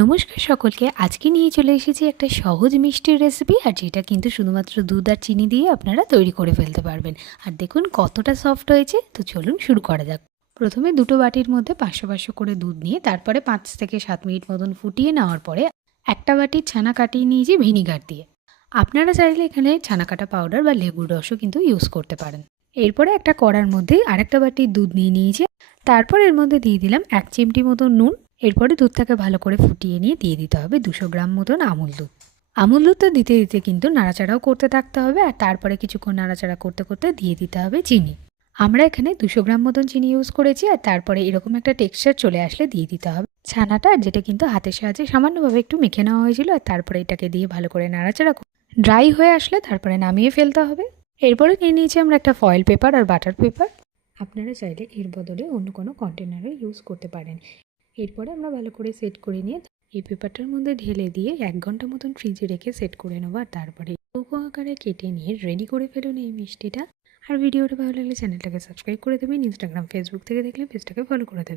নমস্কার সকলকে। আজকে নিয়ে চলে এসেছি একটা সহজ মিষ্টির রেসিপি, আর যেটা কিন্তু শুধুমাত্র দুধ আর চিনি দিয়ে আপনারা তৈরি করে ফেলতে পারবেন। আর দেখুন কতটা সফট হয়েছে। তো চলুন শুরু করা যাক। প্রথমে দুটো বাটির মধ্যে 500 করে দুধ নিয়ে তারপরে 5 থেকে 7 মিনিট মতন ফুটিয়ে নেওয়ার পরে একটা বাটির ছানা কাটিয়ে নিয়েছি ভিনিগার দিয়ে। আপনারা চাইলে এখানে ছানা কাটা পাউডার বা লেবুর রসও কিন্তু ইউজ করতে পারেন। এরপরে একটা কড়ার মধ্যে আরেকটা বাটির দুধ নিয়ে নিয়েছি। তারপর এর মধ্যে দিয়ে দিলাম 1 চিমটি মতো নুন। এরপরে দুধটাকে ভালো করে ফুটিয়ে নিয়ে দিয়ে দিতে হবে 200 গ্রাম মতন আমুল দুধ। আমুল দুধটা দিতে দিতে কিন্তু নাড়াচাড়াও করতে থাকতে হবে, আর তারপরে কিছুক্ষণ নাড়াচাড়া করতে করতে দিয়ে দিতে হবে চিনি। আমরা এখানে 200 গ্রাম মতন চিনি ইউজ করেছি। আর তারপরে এরকম একটা টেক্সচার চলে আসলে দিয়ে দিতে হবে ছানাটা, যেটা কিন্তু হাতের সাহায্যে সামান্যভাবে একটু মেখে নেওয়া হয়েছিল। আর তারপরে এটাকে দিয়ে ভালো করে নাড়াচাড়া ড্রাই হয়ে আসলে তারপরে নামিয়ে ফেলতে হবে। এরপরে নিয়ে নিয়েছি আমরা একটা ফয়েল পেপার আর বাটার পেপার। আপনারা চাইলে এর বদলে অন্য কোনো কন্টেনারও ইউজ করতে পারেন। এরপরে আমরা ভালো করে সেট করে নিয়ে এই পেপারটার মধ্যে ঢেলে দিয়ে 1 ঘন্টা মতন ফ্রিজে রেখে সেট করে নেবো। আর তারপরে চৌকো আকারে কেটে নিয়ে রেডি করে ফেলুন এই মিষ্টিটা। আর ভিডিওটা ভালো লাগলে চ্যানেলটাকে সাবস্ক্রাইব করে দেবেন। ইনস্টাগ্রাম ফেসবুক থেকে দেখলে পেজটাকে ফলো করে দেবেন।